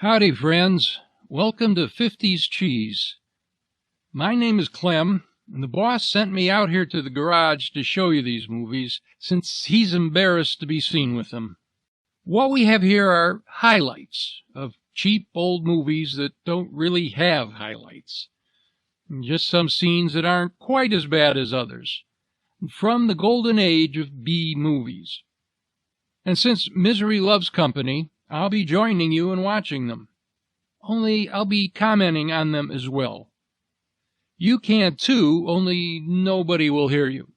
Howdy, friends. Welcome to 50's Cheese. My name is Clem, and the boss sent me out here to the garage to show you these movies, since he's embarrassed to be seen with them. What we have here are highlights of cheap old movies that don't really have highlights. And just some scenes that aren't quite as bad as others. From the golden age of B movies. And since misery loves company, I'll be joining you in watching them. Only I'll be commenting on them as well. You can too, only nobody will hear you.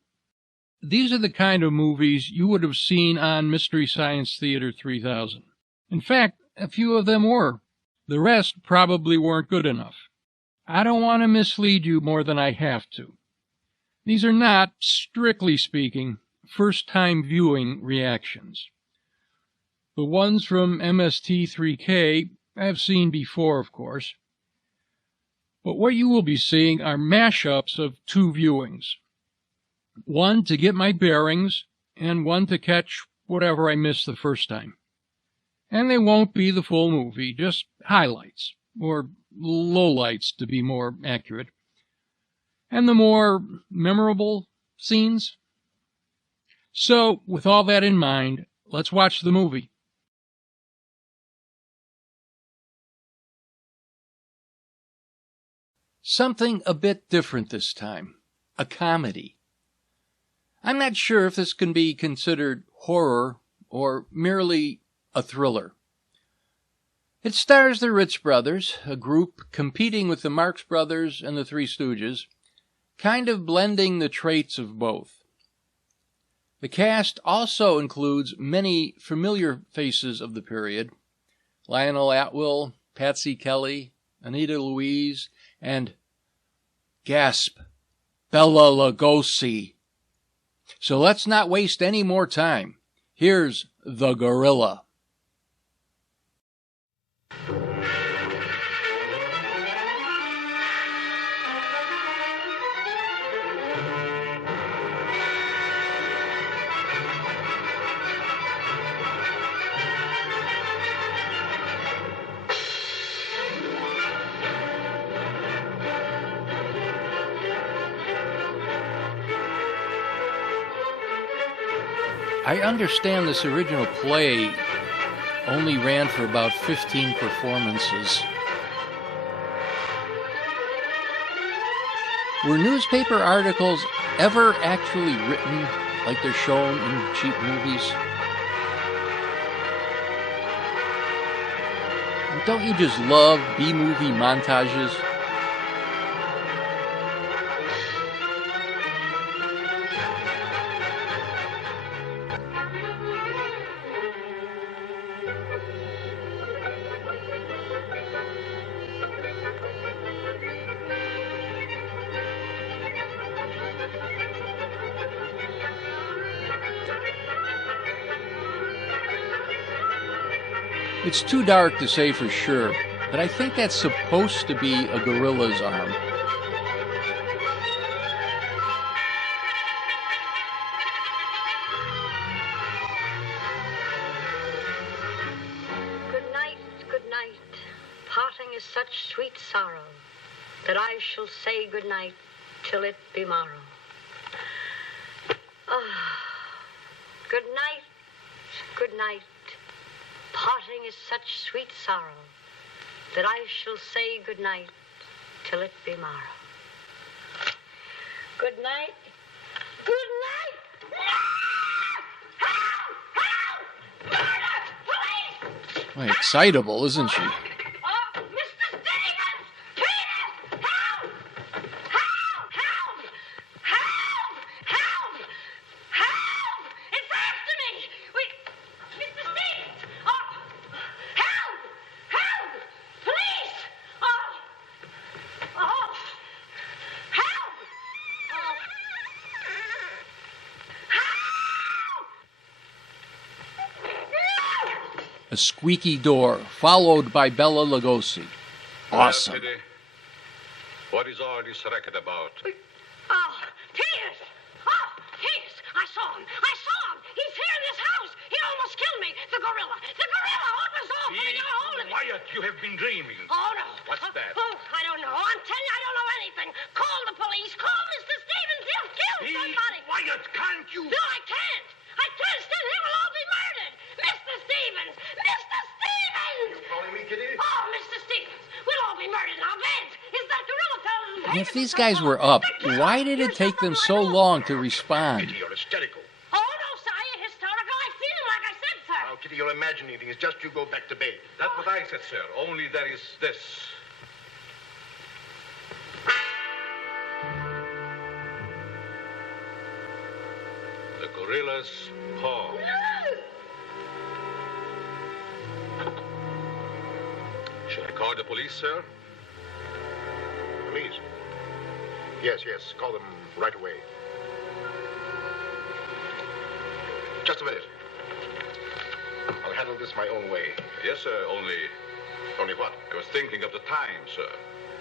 These are the kind of movies you would have seen on Mystery Science Theater 3000. In fact, a few of them were. The rest probably weren't good enough. I don't want to mislead you more than I have to. These are not, strictly speaking, first-time viewing reactions. The ones from MST3K I've seen before, of course. But what you will be seeing are mashups of two viewings. One to get my bearings, and one to catch whatever I missed the first time. And they won't be the full movie, just highlights, or lowlights to be more accurate. And the more memorable scenes. So, with all that in mind, let's watch the movie. Something a bit different this time. A comedy. I'm not sure if this can be considered horror or merely a thriller. It stars the Ritz Brothers, a group competing with the Marx Brothers and the Three Stooges, kind of blending the traits of both. The cast also includes many familiar faces of the period. Lionel Atwill, Patsy Kelly, Anita Louise, and, gasp, Bela Lugosi. So let's not waste any more time. Here's The Gorilla. I understand this original play only ran for about 15 performances. Were newspaper articles ever actually written like they're shown in cheap movies? Don't you just love B-movie montages? It's too dark to say for sure, but I think that's supposed to be a gorilla's arm. Good night, good night. Parting is such sweet sorrow that I shall say good night till it be morrow. Good night, good night. Parting is such sweet sorrow that I shall say good night till it be morrow. Good night. Good night. No! Help! Help! Police! Why, excitable, isn't she? Oh, Mr. Stevens! Peter! Help! Help! Help! Help! Help! Help! It's after me! Mr. Stevens! Oh! Help! Help! Police! Oh! Oh! Help! Oh! Help! No! A squeaky door, followed by Bela Lugosi. Awesome. Deputy, what is all this racket about? Oh, Peters! Oh, Peters! I saw him! I saw him! He's here in this house! He almost killed me! The gorilla! The gorilla! What was all coming out? Hold of me! Quiet! Quiet, you have been dreaming. Oh, no. What's that? Oh, I don't know. I'm telling you, I don't know anything. Call the police. Call Mr. Stevens. He'll kill Be somebody. quiet, can't you? No, I can't. I can't. Still, he will all be murdered. Mr. Stevens. Mr. Stevens. You calling me, Kitty? Oh, Mr. Stevens. We'll all be murdered in our beds. Is that gorilla fellow? If these guys were up, why did it take them so long to respond? Kitty, you're hysterical. Oh, no, sir. I ain't hysterical. I feel him like I said, sir. Now, Kitty, you're imagining things. Just you go back to bed. That's what I said, sir. Only there is this. The gorilla's paw. Shall I call the police, sir? Police? Yes, yes. Call them right away. Just a minute. I'll handle this my own way. Yes, sir. Only Only what? I was thinking of the time, sir.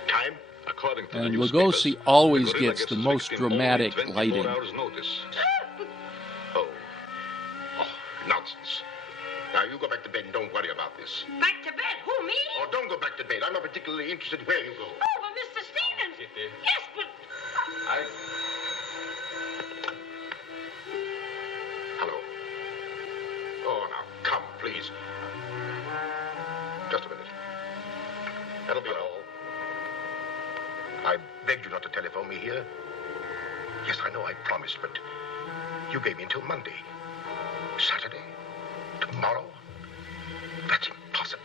Time? According to the And newspapers, Lugosi always the gorilla gets the his most victim only dramatic 24 lighting. hours notice. Oh. Oh, nonsense. Now, you go back to bed and don't worry about this. Back to bed. Who, me? Or don't go back to bed. I'm not particularly interested where you go. Oh, but Mr. Stevens. Kitty. Yes, but... Hello. Oh, now, come, please. Just a minute. That'll be all. I begged you not to telephone me here. Yes, I know I promised, but you gave me until Monday. Saturday? Tomorrow? That's impossible.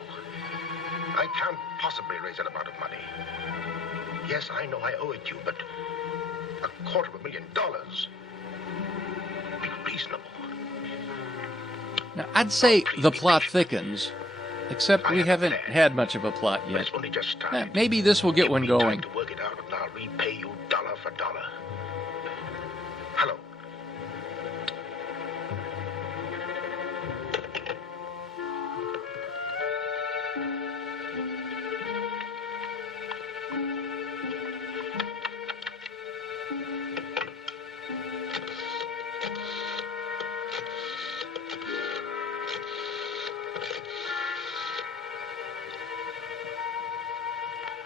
I can't possibly raise that amount of money. Yes, I know I owe it you, but $250,000. Be reasonable. Now, I'd say the plot thickens, except we haven't had much of a plot But yet. it's only just started. Maybe this will get Give one me going. time to work it out, and I'll repay you dollar for dollar. Hello.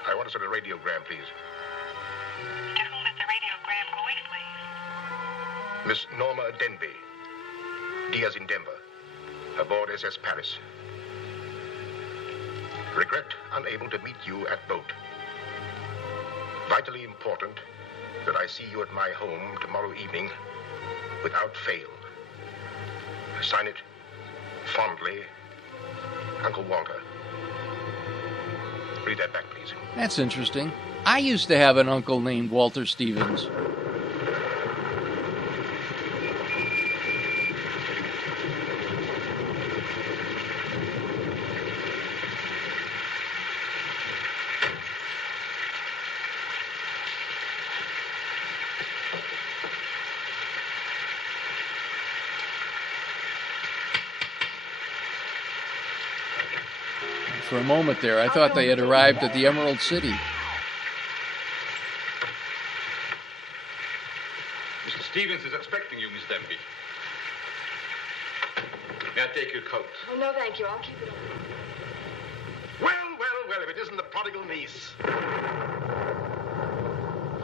I want to send a radiogram, please. To whom is the radiogram going, please? Miss Norma Denby. Diaz in Denver. Aboard SS Paris. Regret unable to meet you at boat. Vitally important that I see you at my home tomorrow evening without fail. Sign it fondly, Uncle Walter. Read that back, please. That's interesting. I used to have an uncle named Walter Stevens. For a moment there, I thought they had arrived at the Emerald City. Mr. Stevens is expecting you, Miss Denby. May I take your coat? Oh, no, thank you. I'll keep it on. Well, well, well, if it isn't the prodigal niece.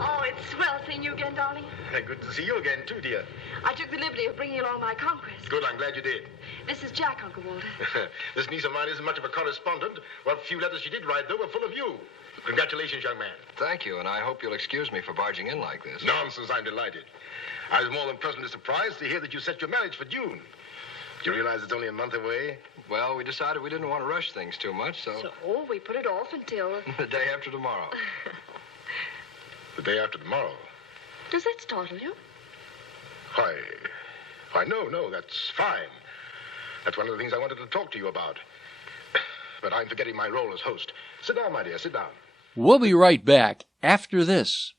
Oh, it's swell seeing you again, darling. Good to see you again, too, dear. I took the liberty of bringing along my conquest. Good, I'm glad you did. This is Jack, Uncle Walter. This niece of mine isn't much of a correspondent. What few letters she did write, though, were full of you. Congratulations, young man. Thank you, and I hope you'll excuse me for barging in like this. Nonsense, I'm delighted. I was more than pleasantly surprised to hear that you set your marriage for June. Do you realize it's only a month away? Well, we decided we didn't want to rush things too much, so So, we put it off until... the day after tomorrow. The day after tomorrow. Does that startle you? Why, no, that's fine. That's one of the things I wanted to talk to you about. But I'm forgetting my role as host. Sit down, my dear, sit down. We'll be right back after this.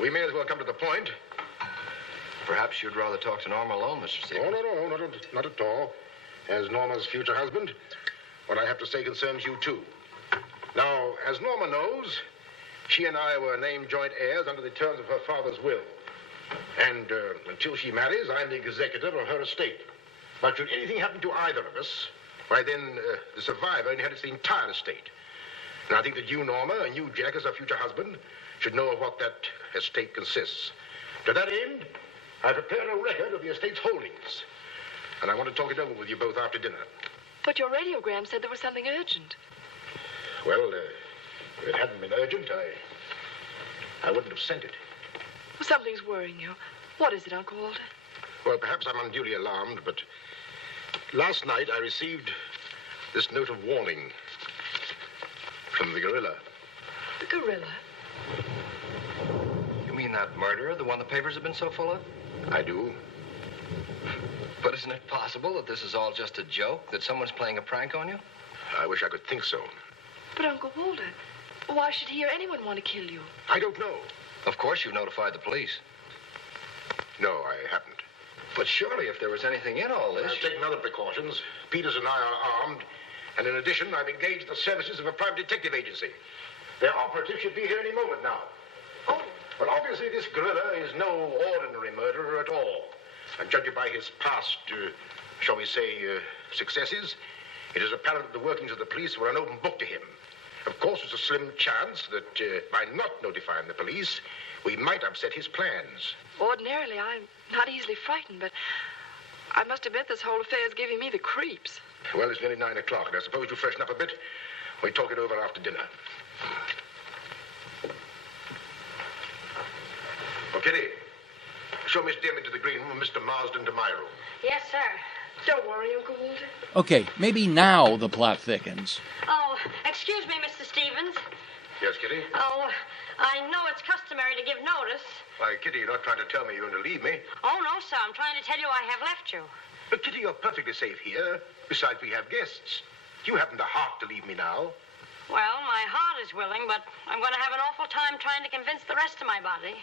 We may as well come to the point. Perhaps you'd rather talk to Norma alone, Mr. Oh, Stevens. no, not at all. As Norma's future husband, what I have to say concerns you, too. Now, as Norma knows, She and I were named joint heirs under the terms of her father's will. And until she marries, I'm the executor of her estate. But should anything happen to either of us, why then the survivor inherits the entire estate. And I think that you, Norma, and you, Jack, as her future husband, should know of what that estate consists. To that end, I prepared a record of the estate's holdings. And I want to talk it over with you both after dinner. But your radiogram said there was something urgent. Well, if it hadn't been urgent, I wouldn't have sent it. Well, something's worrying you. What is it, Uncle Walter? Well, perhaps I'm unduly alarmed, but last night I received this note of warning from the gorilla. The gorilla? You mean that murderer, the one the papers have been so full of? I do. But isn't it possible that this is all just a joke, that someone's playing a prank on you? I wish I could think so. But, Uncle Walter, why should he or anyone want to kill you? I don't know. Of course you've notified the police. No, I haven't. But surely if there was anything in all this... I've taken other precautions. Peters and I are armed. And in addition, I've engaged the services of a private detective agency. Their operative should be here any moment now. Oh, but obviously this gorilla is no ordinary murderer at all. And judging by his past, shall we say, successes, it is apparent that the workings of the police were an open book to him. Of course, there's a slim chance that by not notifying the police, we might upset his plans. Ordinarily, I'm not easily frightened, but I must admit this whole affair is giving me the creeps. Well, it's nearly 9 o'clock, and I suppose you freshen up a bit. We talk it over after dinner. Oh, Kitty, show Miss Dim into the green room and Mr. Marsden to my room. Yes, sir. Don't worry, Uncle Walter. Okay, maybe now the plot thickens. Oh, excuse me, Mr. Stevens. Yes, Kitty? Oh, I know it's customary to give notice. Why, Kitty, you're not trying to tell me you're going to leave me. Oh, no, sir. I'm trying to tell you I have left you. But, Kitty, you're perfectly safe here. Besides, we have guests. You haven't the heart to leave me now. Well, my heart is willing, but I'm going to have an awful time trying to convince the rest of my body.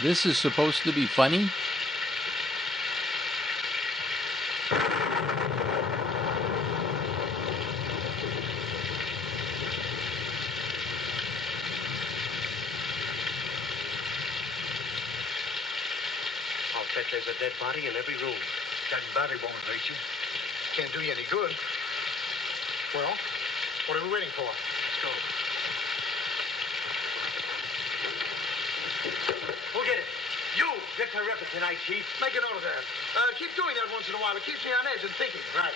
This is supposed to be funny? I'll bet there's a dead body in every room. Dead body won't hurt you. Can't do you any good. Well, what are we waiting for? Let's go. Who'll get it? You! You're terrific tonight, Chief. Make a note of that. Keep doing that once in a while. It keeps me on edge and thinking. Right.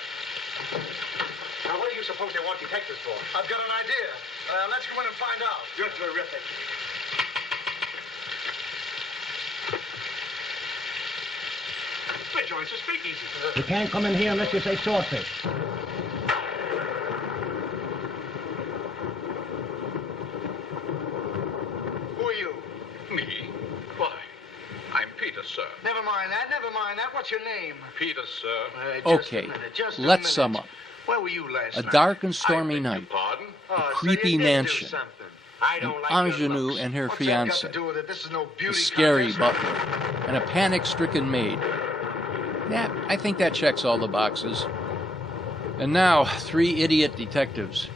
Now, what do you suppose they want detectives for? I've got an idea. Let's go in and find out. You're terrific. The joint's a speakeasy. You can't come in here unless you say swordfish. Who are you? Me? Why? I'm Peter, sir. Never mind that. What's your name? Peter, sir. Okay, let's sum up. Where were you last A night? dark and stormy I beg your night. pardon? A creepy mansion. I An don't like your ingenue looks. and her What's that got fiancé. to do with it? This is no A beauty scary contest. butler. And a panic-stricken maid. Yeah, I think that checks all the boxes. And now, 3 idiot detectives.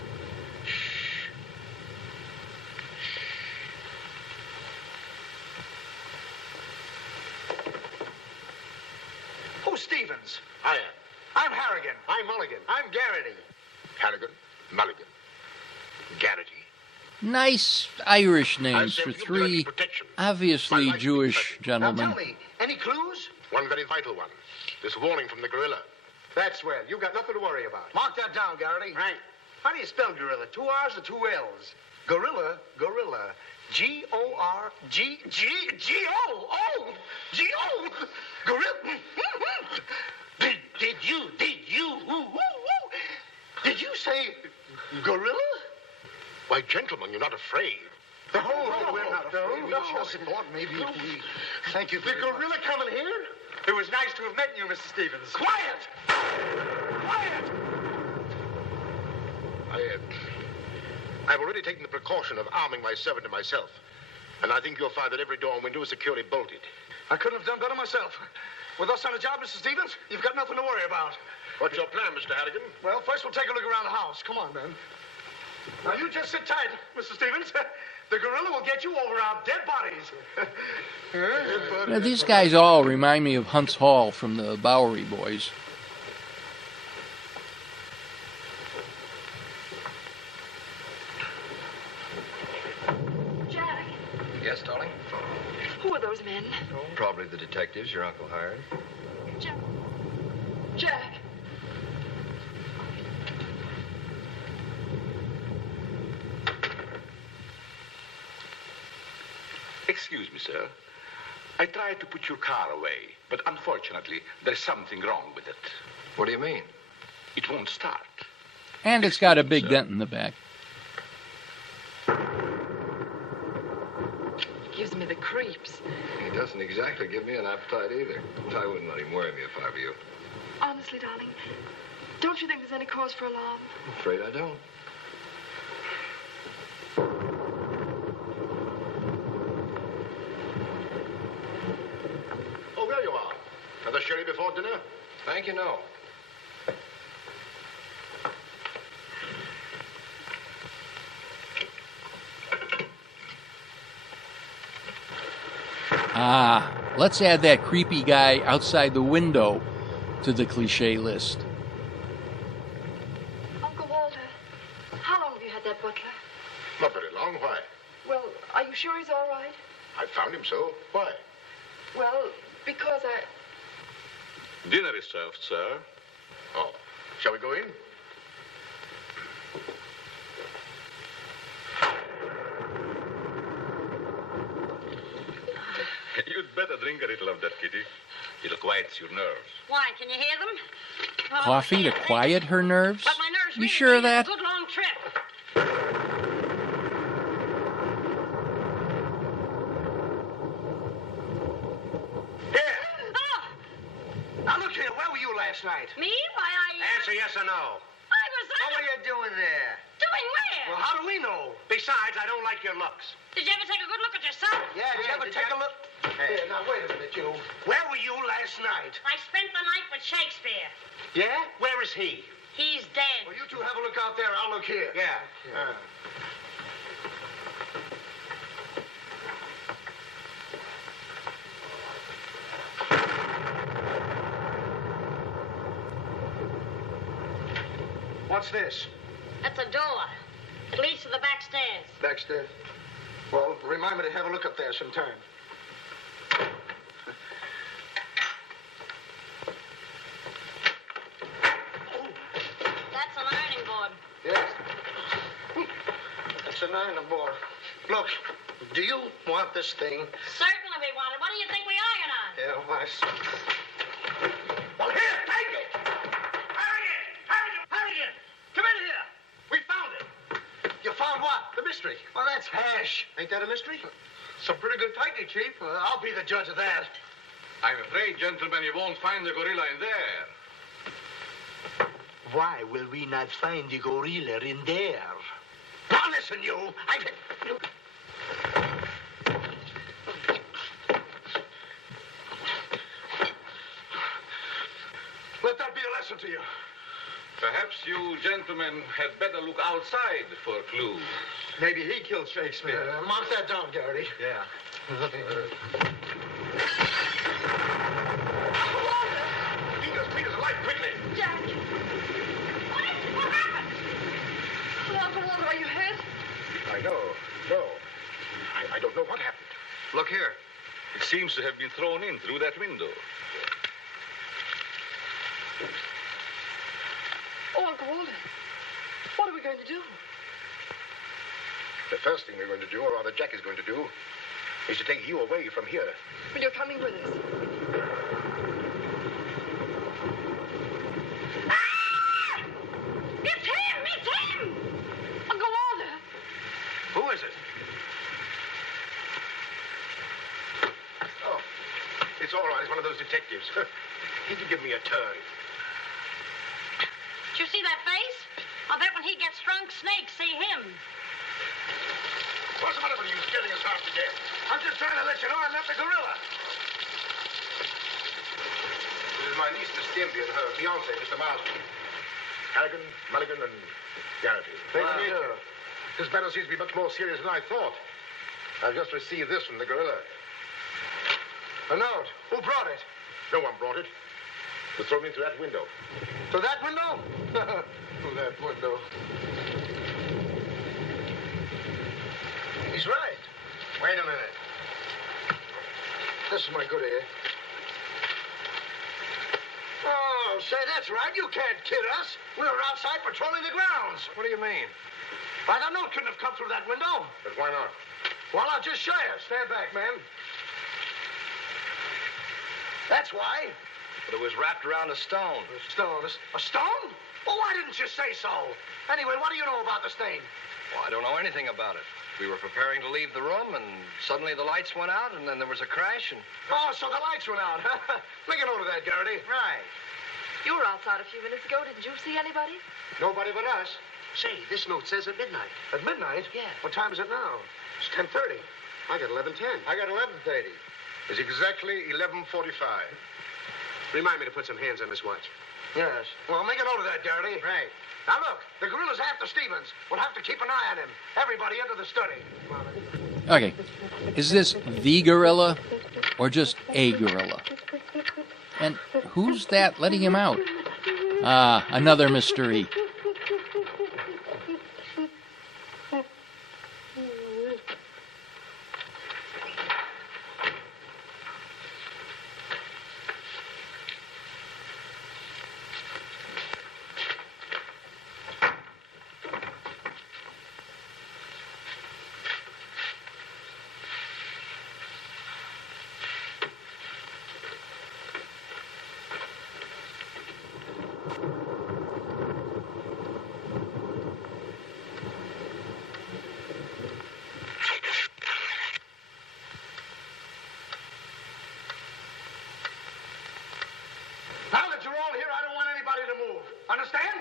Who's Stevens? I am. I'm Harrigan. I'm Mulligan. I'm Garrity. Harrigan, Mulligan, Garrity. Nice Irish I names said for you'll be 3 under protection. obviously My life Jewish is gentlemen. Now tell me, any clues? One very vital one. This warning from the gorilla. That's well. You've got nothing to worry about. Mark that down, Garrity. Right. How do you spell gorilla? 2 R's or 2 L's? Gorilla, gorilla. G-O-R-G-G-G-O. Oh! G-O! Gorilla. Did you say gorilla? Why, gentlemen, you're not afraid. No, we're not afraid. We just thought maybe if we... Thank you. The gorilla coming here? It was nice to have met you, Mr. Stevens. Quiet! Quiet! I've already taken the precaution of arming my servant and myself. And I think you'll find that every door and window is securely bolted. I couldn't have done better myself. With us on the job, Mr. Stevens, you've got nothing to worry about. What's your plan, Mr. Harrigan? Well, first we'll take a look around the house. Come on, man. Now, you just sit tight, Mr. Stevens. The gorilla will get you over our dead bodies. Now, these guys all remind me of Hunt's Hall from the Bowery Boys. Jack, Yes, darling? who are those men? Probably the detectives your uncle hired. Jack. Jack. Excuse me, sir. I tried to put your car away, but unfortunately, there's something wrong with it. What do you mean? It won't start. And it's got a big dent in the back. Gives me the creeps. He doesn't exactly give me an appetite either. I wouldn't let him worry me if I were you. Honestly, darling, don't you think there's any cause for alarm? I'm afraid I don't. Oh, there you are. Another sherry before dinner? Thank you, no. Ah, let's add that creepy guy outside the window to the cliche list. Uncle Walter, how long have you had that butler? Not very long. Why? Well, are you sure he's all right? I found him so. Why? Well, because I... Dinner is served, sir. Oh, shall we go in? You'd better drink a little of that, Kitty. It'll quiet your nerves. Why, can you hear them? Oh, Coffee to quiet her nerves? But my nerves You really sure of need a that? good long trip. Here! Oh, Now, look here. Where were you last night? me? Why, Answer yes or no. I was... What were you doing there? Doing where? Well, how do we know? Besides, I don't like your looks. Did you ever take a good look at yourself? Yeah, did you ever take a look? Here, now, wait a minute, you. Where were you last night? I spent the night with Shakespeare. Yeah? Where is he? He's dead. Well, you two have a look out there. I'll look here. Yeah. What's this? That's a door. It leads to the back stairs. Backstairs. Well, remind me to have a look up there sometime. That's an ironing board. Yes. That's an iron board. Look, do you want this thing? Certainly we want it. What do you think we iron on? Yeah, I see. Well, here, take it! Harrigan! Come in here! We found it! You found what? The mystery. Well, that's hash. Ain't that a mystery? Some pretty good piping, Chief. I'll be the judge of that. I'm afraid, gentlemen, you won't find the gorilla in there. Why will we not find the gorilla in there? Now listen, you. Let that be a lesson to you. Perhaps you gentlemen had better look outside for clues. Maybe he killed Shakespeare. Mark that down, Garrity. Yeah. Peters, a light, quickly. Jack! What happened? Well, Uncle Walter, are you hurt? I know. No. I don't know what happened. Look here. It seems to have been thrown in through that window. Oh, Uncle Walter, what are we going to do? The first thing we're going to do, or rather Jack is going to do, is to take you away from here. Well, you're coming with us. Ah! It's him! It's him! Uncle Walter! Who is it? Oh, it's all right. It's one of those detectives. He can give me a turn. Did you see that face? I'll bet when he gets drunk, snakes see him. What's the matter with you getting us out again? I'm just trying to let you know I'm not the gorilla. This is my niece, Miss Stimby, and her fiancé, Mr. Marsden. Harrigan, Mulligan, and Garrity. Thank you. This matter seems to be much more serious than I thought. I've just received this from the gorilla. A note. Who brought it? No one brought it. It was thrown in through that window. To that window? Through that window. He's right. Wait a minute. This is my good ear. Oh, say, that's right. You can't kid us. We were outside patrolling the grounds. What do you mean? Why, that note couldn't have come through that window. But why not? Well, I'll just show you. Stand back, man. That's why. But it was wrapped around a stone. A stone? A stone? Well, why didn't you say so? Anyway, what do you know about this thing? Well, I don't know anything about it. We were preparing to leave the room, and suddenly the lights went out, and then there was a crash, and... Oh, so the lights went out. Make a note of that, Garrity. Right. You were outside a few minutes ago. Didn't you see anybody? Nobody but us. Say, this note says at midnight. At midnight? Yeah. What time is it now? It's 10:30. I got 11:10. I got 11:30. It's exactly 11:45. Remind me to put some hands on this watch. Yes. Well, make a note of that, Garrity. Right. Now, look, the gorilla's after Stevens. We'll have to keep an eye on him. Everybody into the study. Okay, is this the gorilla or just a gorilla? And who's that letting him out? Ah, another mystery. Now that you're all here, I don't want anybody to move. Understand?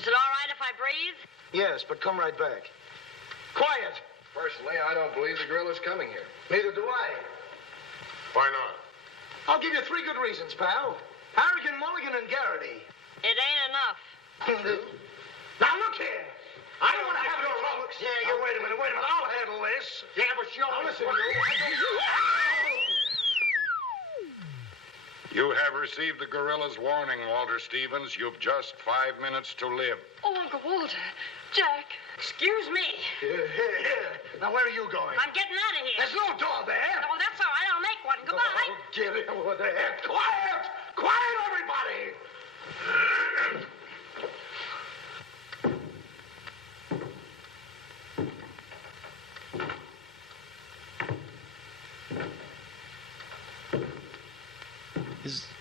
Is it all right if I breathe? Yes, but come right back. Quiet. Personally, I don't believe the gorilla's coming here. Neither do I. Why not? I'll give you 3 good reasons, pal. Harrigan, Mulligan, and Garrity. It ain't enough. Now, look here. I don't want to have no trouble. Yeah, wait a minute. I'll handle this. Yeah, but sure. Now, listen, you. You have received the gorilla's warning, Walter Stevens. You've just 5 minutes to live. Oh, Uncle Walter. Jack. Excuse me. Here. Now, where are you going? I'm getting out of here. There's no door there. Oh, that's all right. I'll make one. Goodbye. Oh, get it over there. Quiet! Quiet, everybody!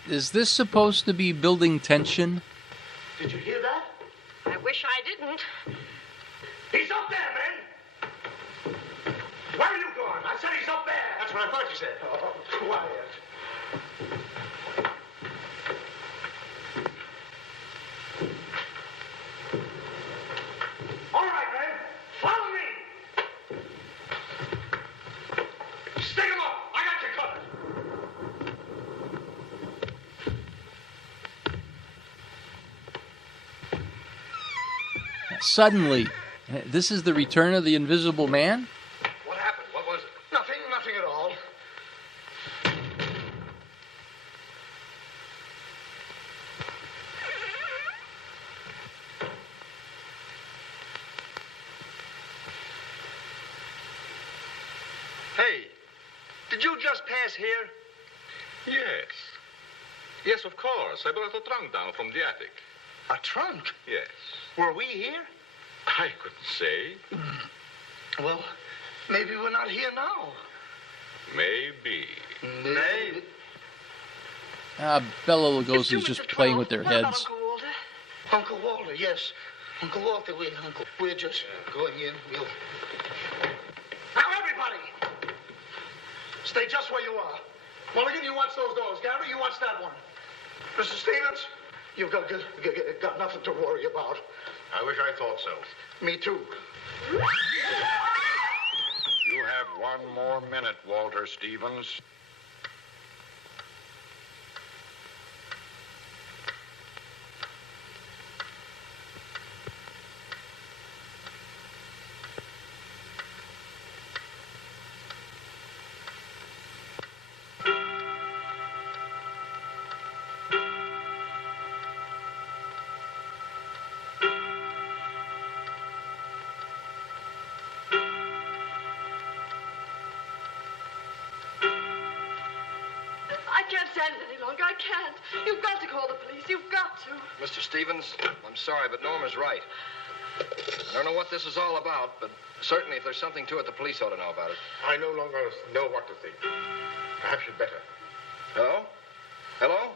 Is this supposed to be building tension? Did you hear that? I wish I didn't. He's up there, man! Where are you going? I said he's up there. That's what I thought you said. Oh, quiet. All right, man. Follow me. Stick him up. I got you covered. Suddenly, this is the return of the Invisible Man? What happened? What was it? Nothing at all. Hey, did you just pass here? Yes. Yes, of course. I brought a trunk down from the attic. A trunk? Yes. Were we here? I couldn't say. Well, maybe we're not here now. Maybe. Maybe. Bela It's Lugosi's 2 just minutes to playing 12. with their What about heads. Uncle Walter? Uncle Walter, yes. Uncle Walter, we're just going in. Now, everybody, stay just where you are. Mulligan, you watch those doors. Gary, you watch that one. Mr. Stevens, you've got nothing to worry about. I wish I thought so. Me too. You have one more minute, Walter Stevens. I can't stand it any longer. I can't. You've got to call the police. You've got to. Mr. Stevens, I'm sorry, but Norma's right. I don't know what this is all about, but certainly if there's something to it, the police ought to know about it. I no longer know what to think. Perhaps you'd better. Hello? Hello?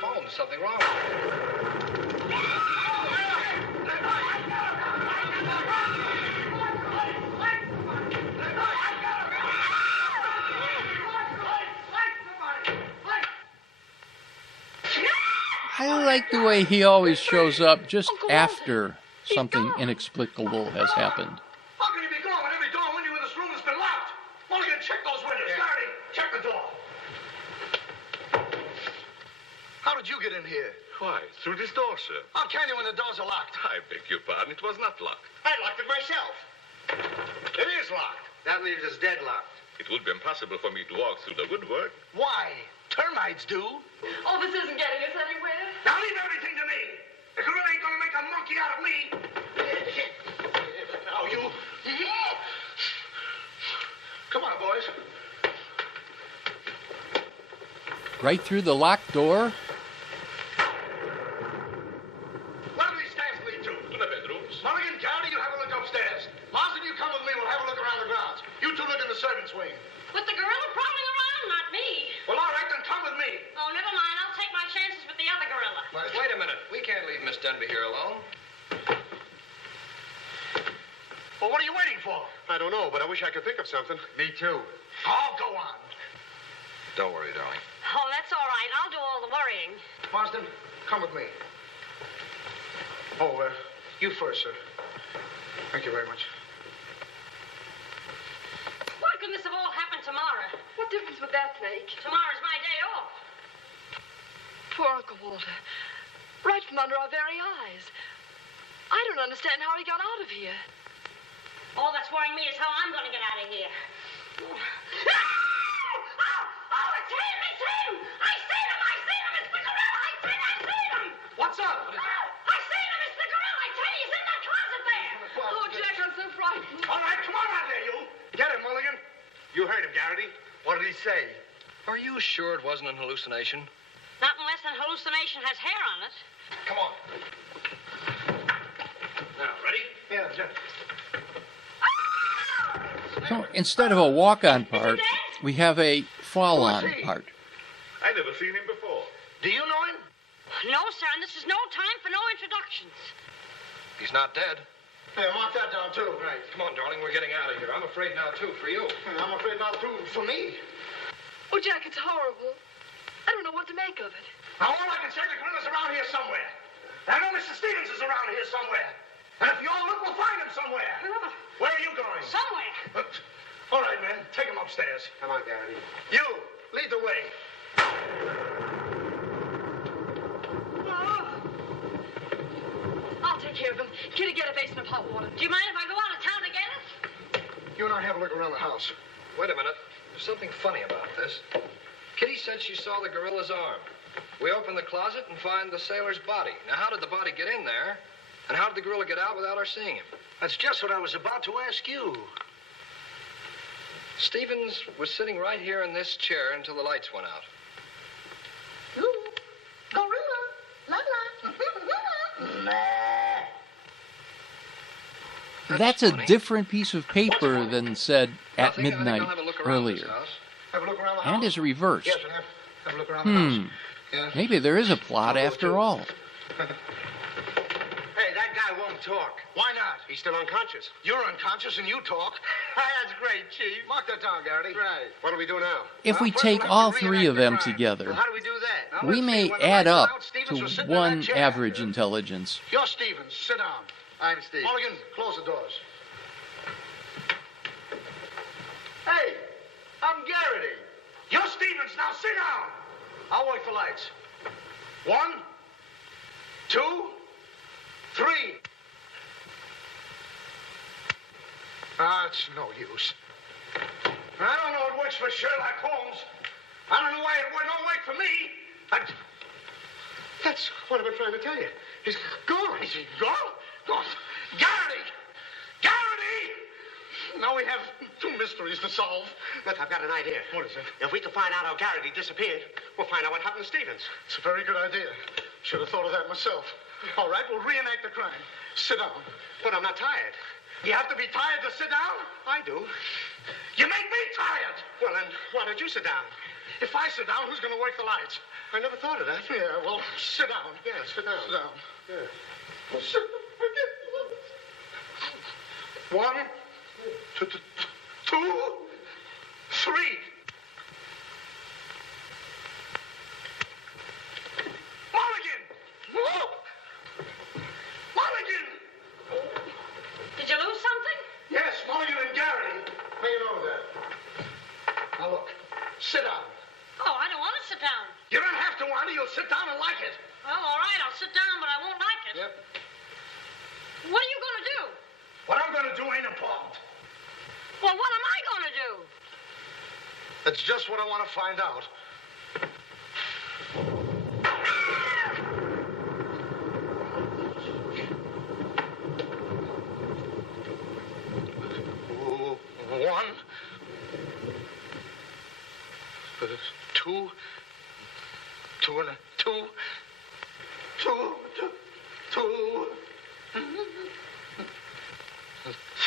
Phone, there's something wrong with it. I like the way he always shows up just after something inexplicable has happened. How can you be gone when every door and window in this room has been locked? Mulligan, check those windows. Starry, check the door. How did you get in here? Why, through this door, sir. How can you when the doors are locked? I beg your pardon, it was not locked. I locked it myself. It is locked. That leaves us deadlocked. It would be impossible for me to walk through the woodwork. Why? Termites do. Oh, this isn't getting us anywhere. Now leave everything to me. The gorilla ain't gonna make a monkey out of me. Now you. Come on, boys. Right through the locked door. Where do these stairs lead to? To the bedrooms. Mulligan, County, you have a look upstairs. Marston, you come with me. We'll have a look around the grounds. You two look in the servants' wing. With the gorilla prowling around, not me. Well, all right, then come with me. Oh, never mind. I'll take my chances with the other gorilla. Wait a minute. We can't leave Miss Denby here alone. Well, what are you waiting for? I don't know, but I wish I could think of something. Me too. Oh, go on. Don't worry, darling. Oh, that's all right. I'll do all the worrying. Marston, come with me. Oh, you first, sir. Thank you very much. Why couldn't this have all happened tomorrow? What difference would that make? Tomorrow's my day off. Poor Uncle Walter. Right from under our very eyes. I don't understand how he got out of here. All that's worrying me is how I'm going to get out of here. Oh, it's him! It's him! I seen him! It's the gorilla! I seen him! What's up? I seen him! It's the gorilla! I tell you, he's in that closet there! Oh, Jack, I'm so frightened. All right, come on out there, you. Get him, Mulligan. You heard him, Garrity. What did he say? Are you sure it wasn't an hallucination? Not unless an hallucination has hair on it. Come on. Now, ready? Yeah, Jack. So instead of a walk-on part, we have a fall-on part. I never seen him before. Do you know him? No, sir, and this is no time for no introductions. He's not dead. Yeah, mark that down, too. Right. Come on, darling. We're getting out of here. I'm afraid now, too, for you. I'm afraid not, too, for me. Oh, Jack, it's horrible. I don't know what to make of it. Now, all I can say, the gorilla's around here somewhere. I know Mr. Stevens is around here somewhere. And if you all look, we'll find him somewhere. Where are you going? Somewhere. All right, men. Take him upstairs. Come on, Garrity. You, lead the way. I'll take care of him. Kitty, get a basin of hot water. Do you mind if I go out of town to get it? You and I have a look around the house. Wait a minute. There's something funny about this. Kitty said she saw the gorilla's arm. We open the closet and find the sailor's body. Now, how did the body get in there? And how did the gorilla get out without our seeing him? That's just what I was about to ask you. Stevens was sitting right here in this chair until the lights went out. Gorilla. La la. That's a different piece of paper than said at I think midnight I'll have a look around this earlier. house. Have a look around the house. And is reversed. Yes, have a look around the house. Yes. Maybe there is a plot after all. Hey, that guy guy won't talk. Why not? He's still unconscious. You're unconscious and you talk. That's great, Chief. Mark that down, Garrity. Right. What do we do now? If we First take we'll all have to three of reenact them the crime. together, Well, how do we do that? Now, we let's may see. When the add lights up went out, Stevens to was sitting in that one chair. average intelligence. You're Stevens. Sit down. I'm Steve. Mulligan, close the doors. Hey, I'm Garrity. You're Stevens. Now sit down. I'll work the lights. 1, 2, 3. It's no use. I don't know it works for Sherlock Holmes. I don't know why it don't work for me. That's what I've been trying to tell you. He's gone. Is he gone? Gone. Garrity! Garrity! Now we have 2 mysteries to solve. Look, I've got an idea. What is it? If we can find out how Garrity disappeared, we'll find out what happened to Stevens. It's a very good idea. Should have thought of that myself. All right, we'll reenact the crime. Sit down. But I'm not tired. You have to be tired to sit down? I do. You make me tired. Well, then, why don't you sit down? If I sit down, who's going to work the lights? I never thought of that. Yeah, well, sit down. Yeah, sit down. Sit down. Yeah. Well, sit down. 1, 2, 3. Mulligan! Whoa! Mulligan! Did you lose something? Yes, Mulligan and Garrity. Hang on to that. Now look, sit down. Oh, I don't want to sit down. You don't have to, Wanda. You'll sit down and like it. Oh, all right, I'll sit down, but I won't like it. Yep. What are you going to do? What I'm going to do ain't important. Well, what am I going to do? That's just what I want to find out. One, 2, 2 and a 2,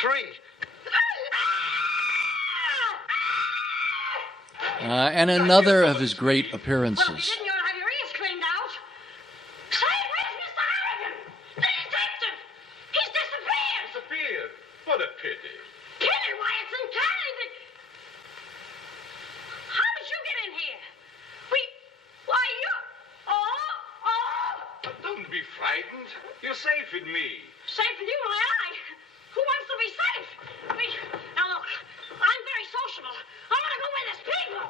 3. And another of his great Well, if appearances. you didn't, you'll have your ears cleaned out. Say, where's Mr. Harrigan? The detective! He's disappeared! Disappeared? What a pity. Pity, why, it's uncanny. How did you get in here? Why, you... Oh! But don't be frightened. You're safe with me. Safe with you, my eye. Who wants to be safe? Now, look, I'm very sociable. I want to go where there's people.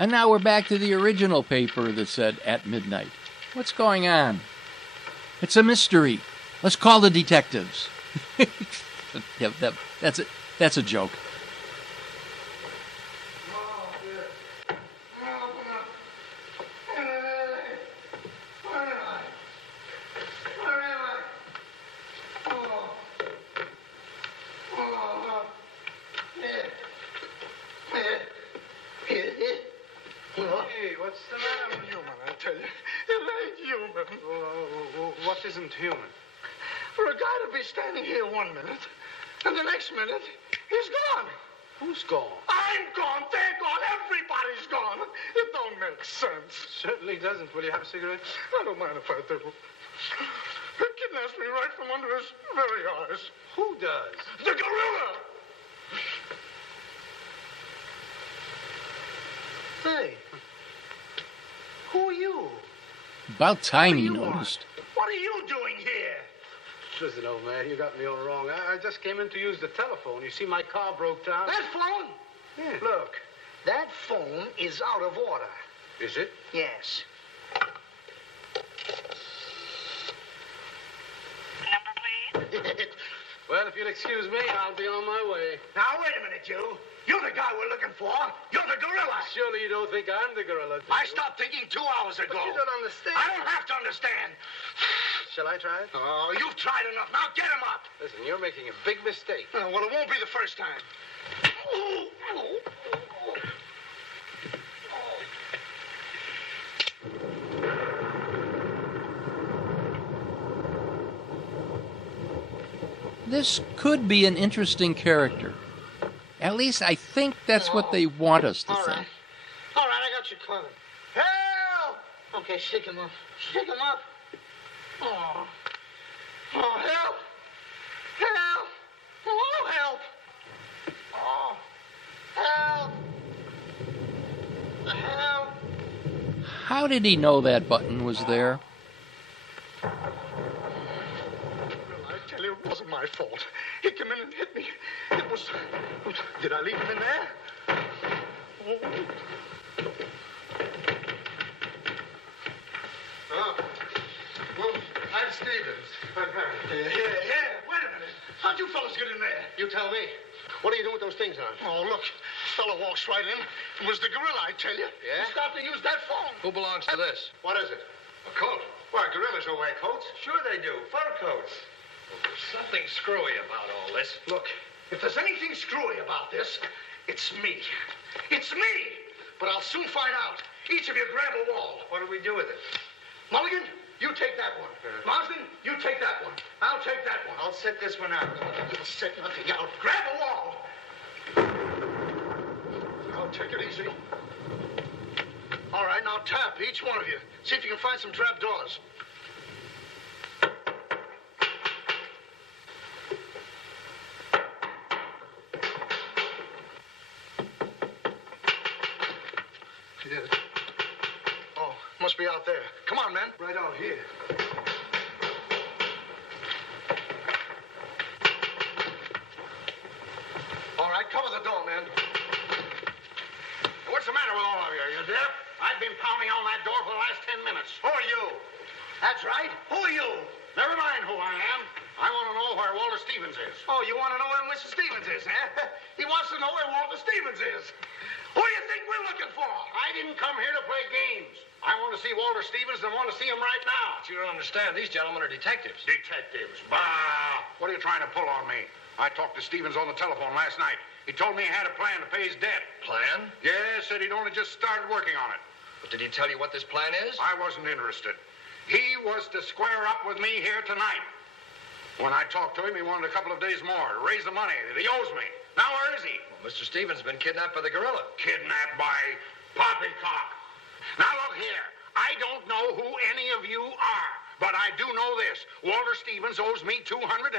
And now we're back to the original paper that said at midnight. What's going on? It's a mystery. Let's call the detectives. Yeah, that's it. That's a joke. Hey, what's the matter? Human, I tell you. It ain't human. What isn't human? For a guy to be standing here 1 minute, and the next minute, he's gone. Who's gone? I'm gone. They're gone. Everybody's gone. It don't make sense. Certainly doesn't. Will you have a cigarette? I don't mind if I do. He kidnaps me right from under his very eyes. Who does? The gorilla! Hey. Who are you? About time he noticed. What are you doing here? Listen, old man, you got me all wrong. I just came in to use the telephone. You see, my car broke down. That phone? Yeah. Look, that phone is out of order. Is it? Yes. Number, please. Well, if you'll excuse me, I'll be on my way. Now, wait a minute, you. You're the guy we're looking for. You're the gorilla. Surely you don't think I'm the gorilla. I stopped thinking 2 hours ago. But you don't understand. I don't have to understand. Shall I try it? Oh, you've tried enough. Now get him up. Listen, you're making a big mistake. Well, it won't be the first time. This could be an interesting character. At least I think that's what they want us to All think. right. All right, I got you covered. Help! Okay, shake him up. Shake him up. Oh. Oh, help! Help! Oh, help! Oh, help! Help! How did he know that button was there? I tell you, it wasn't my fault. He came in and hit me. It was... Did I leave him in there? Oh. Well, I'm Stevens. Here. Wait a minute. How'd you fellas get in there? You tell me. What are you doing with those things on? Oh, look. Fella walks right in. It was the gorilla, I tell you. Yeah? He started to use that phone. Who belongs to this? What is it? A coat. Why, gorillas don't wear coats. Sure they do. Fur coats. Something screwy about all this. Look, if there's anything screwy about this, it's me. It's me! But I'll soon find out. Each of you grab a wall. What do we do with it? Mulligan, you take that one. Marsden, you take that one. I'll take that one. I'll set this one out. You'll set nothing out. Grab a wall. I'll take it easy. All right, now tap, each one of you. See if you can find some trap doors. You did it. Oh, must be out there. Come on, man. Right out here. All right, cover the door, man. What's the matter with all of you? Are you deaf? I've been pounding on that door for the last 10 minutes. Who are you? That's right. Who are you? Never mind who I am. I want to know where Walter Stevens is. Oh, you want to know where Mr. Stevens is, huh? He wants to know where Walter Stevens is. Who do you think we're looking for? I didn't come here to play games. I want to see Walter Stevens and want to see him right now. But you don't understand. These gentlemen are detectives. Detectives? Bah! What are you trying to pull on me? I talked to Stevens on the telephone last night. He told me he had a plan to pay his debt. Plan? Yes, said he'd only just started working on it. But did he tell you what this plan is? I wasn't interested. He was to square up with me here tonight. When I talked to him, he wanted a couple of days more to raise the money that he owes me. Now, where is he? Well, Mr. Stevens has been kidnapped by the gorilla. Kidnapped by Poppycock. Now, look here. I don't know who any of you are, but I do know this. Walter Stevens owes me $250,000.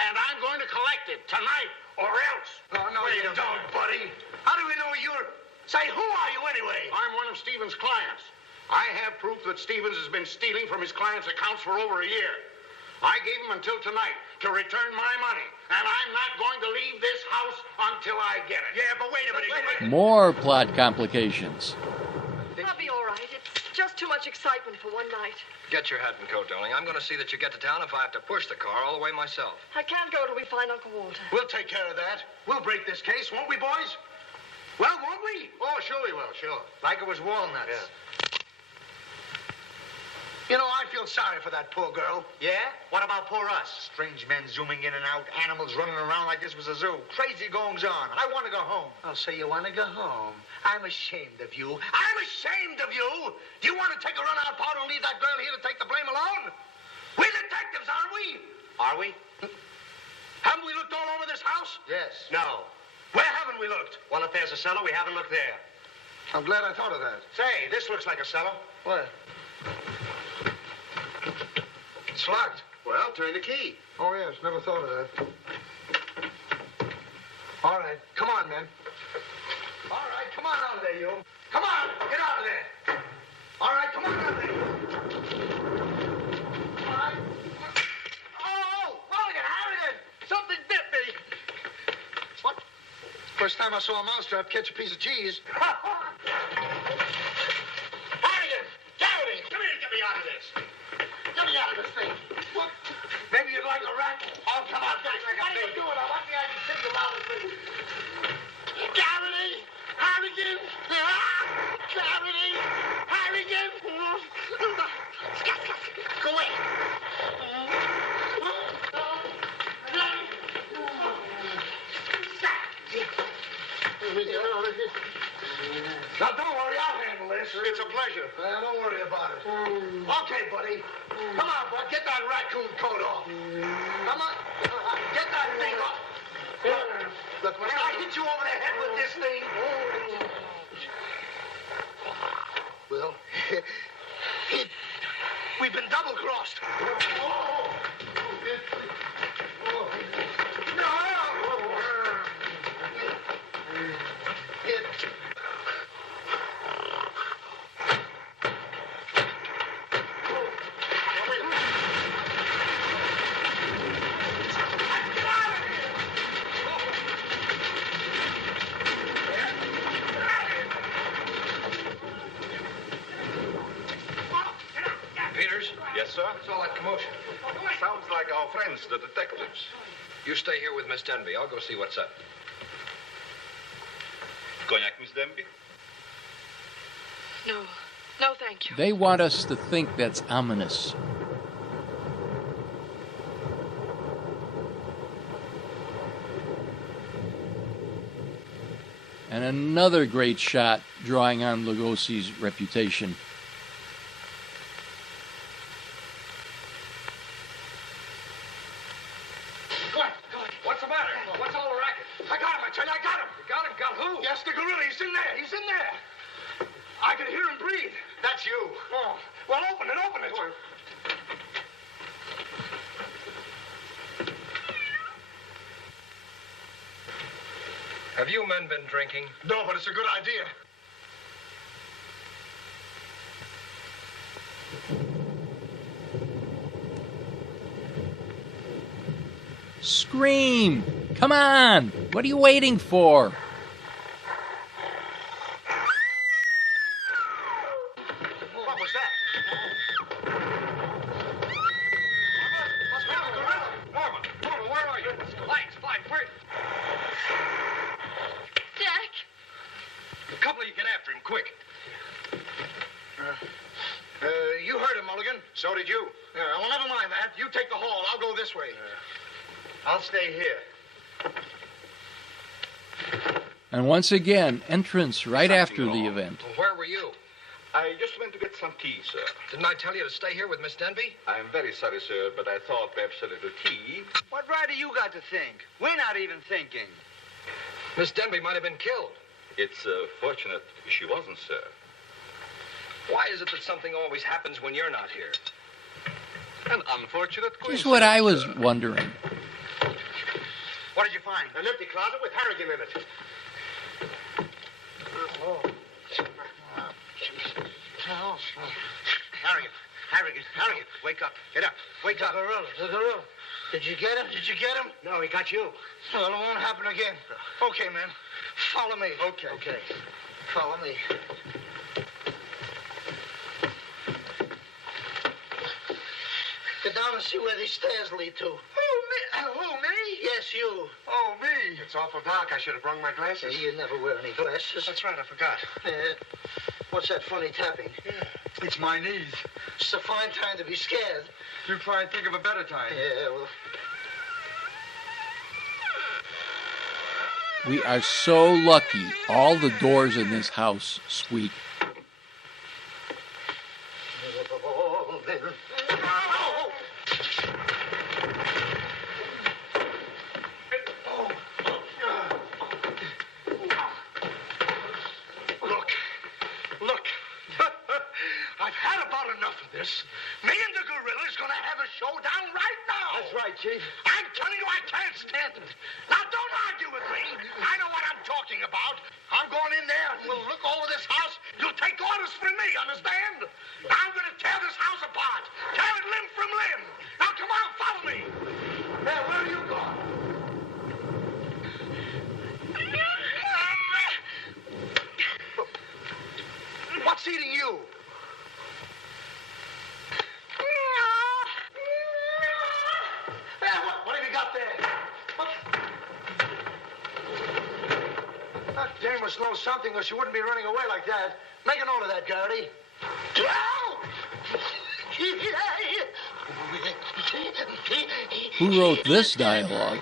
And I'm going to collect it tonight, or else. Oh, no, you don't, buddy. How do we know you're... Say, who are you anyway? I'm one of Stevens' clients. I have proof that Stevens has been stealing from his clients' accounts for over a year. I gave him until tonight to return my money, and I'm not going to leave this house until I get it. Yeah, but wait a minute. More plot complications. I'll be all right. It's just too much excitement for one night. Get your hat and coat, darling. I'm going to see that you get to town if I have to push the car all the way myself. I can't go till we find Uncle Walter. We'll take care of that. We'll break this case, won't we, boys? Well, won't we? Oh, sure we will, sure. Like it was walnuts. Yeah. You know, I feel sorry for that poor girl. Yeah? What about poor us? Strange men zooming in and out, animals running around like this was a zoo. Crazy goings on. I want to go home. Oh, so you want to go home? I'm ashamed of you. I'm ashamed of you! Do you want to take a run-out party and leave that girl here to take the blame alone? We're detectives, aren't we? Are we? Haven't we looked all over this house? Yes. No. Where haven't we looked? Well, if there's a cellar, we haven't looked there. I'm glad I thought of that. Say, this looks like a cellar. What? It's locked. Well, turn the key. Oh, yes. Never thought of that. All right. Come on, man. All right. Come on out of there, you. Come on. Get out of there. All right. Come on out of there. All right. Oh, Mulligan, Harrigan. Something bit me. What? First time I saw a mousetrap catch a piece of cheese. Harrigan! Garrity! Come here and get me out of this. Get me out of this thing. What? Maybe you'd like a rat? Oh, come on, guys. What are you doing? I want the I can take you out of this thing. Garrity! Now, don't worry, I'll handle this. It's a pleasure. Don't worry about it. Okay, buddy. Come on, bud. Get that raccoon coat off. Come on. Get that thing off. Look, when I hit you over the head with this thing... Well, we've been double-crossed. Yes, sir? What's all that commotion? Sounds like our friends, the detectives. You stay here with Miss Denby. I'll go see what's up. Cognac, Miss Denby? No. No, thank you. They want us to think that's ominous. And another great shot drawing on Lugosi's reputation. What's the matter? What's all the racket? I got him, I tell you, I got him. You got him? Got who? Yes, the gorilla. He's in there. He's in there. I can hear him breathe. That's you. Oh. Well, open it, open it. Have you men been drinking? No, but it's a good idea. Scream! Come on! What are you waiting for? What was that? Norman, where are you? Lights, where? Jack? A couple of you get after him, quick. You heard him, Mulligan. So did you. Yeah, well, never mind that. You take the hall. I'll go this way. I'll stay here. And once again, entrance right after the event. Well, where were you? I just went to get some tea, sir. Didn't I tell you to stay here with Miss Denby? I'm very sorry, sir, but I thought perhaps a little tea. What right do you got to think? We're not even thinking. Miss Denby might have been killed. It's fortunate she wasn't, sir. Why is it that something always happens when you're not here? An unfortunate coincidence. Here's what I was wondering. What did you find? An empty closet with Harrigan in it. Harrigan, wake up. Get up. Wake up. The gorilla. Did you get him? No, he got you. Well, it won't happen again. Okay, man. Follow me. Okay. Follow me. Get down and see where these stairs lead to. Who, me? Yes, you. Oh, me. It's awful dark. I should have brought my glasses. You never wear any glasses. That's right, I forgot. What's that funny tapping? Yeah. It's my knees. It's a fine time to be scared. You try and think of a better time. Yeah, well... We are so lucky. All the doors in this house squeak. Look. I've had about enough of this. Me and the gorilla's gonna have a showdown right now. That's right, Chief. I'm telling you, I can't stand it. Now, don't argue with me. I know what I'm talking about. I'm going in there and we'll look over this house. You'll take orders from me, understand? I'm gonna tear this house apart. Tear it limb from limb. Now, come on, follow me. Hey, where are you going? What's eating you? What have you got there? That dame must know something or she wouldn't be running away like that. Make a note of that, Garrity. Who wrote this dialogue?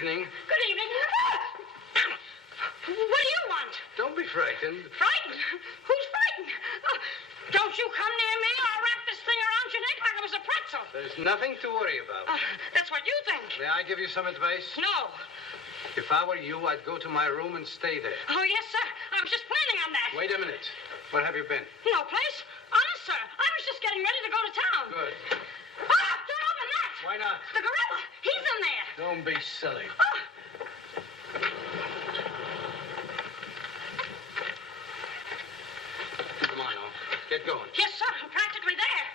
evening. Good evening. What do you want? Don't be frightened. Frightened? Who's frightened? Don't you come near me or I'll wrap this thing around your neck like it was a pretzel. There's nothing to worry about. That's what you think. May I give you some advice? No. If I were you, I'd go to my room and stay there. Oh, yes, sir. I was just planning on that. Wait a minute. Where have you been? No place. Honest, sir. I was just getting ready to go to town. Good. Don't open that. Why not? The gorilla. He's in there. Don't be silly. Come on, now. Get going. Yes, sir. I'm practically there.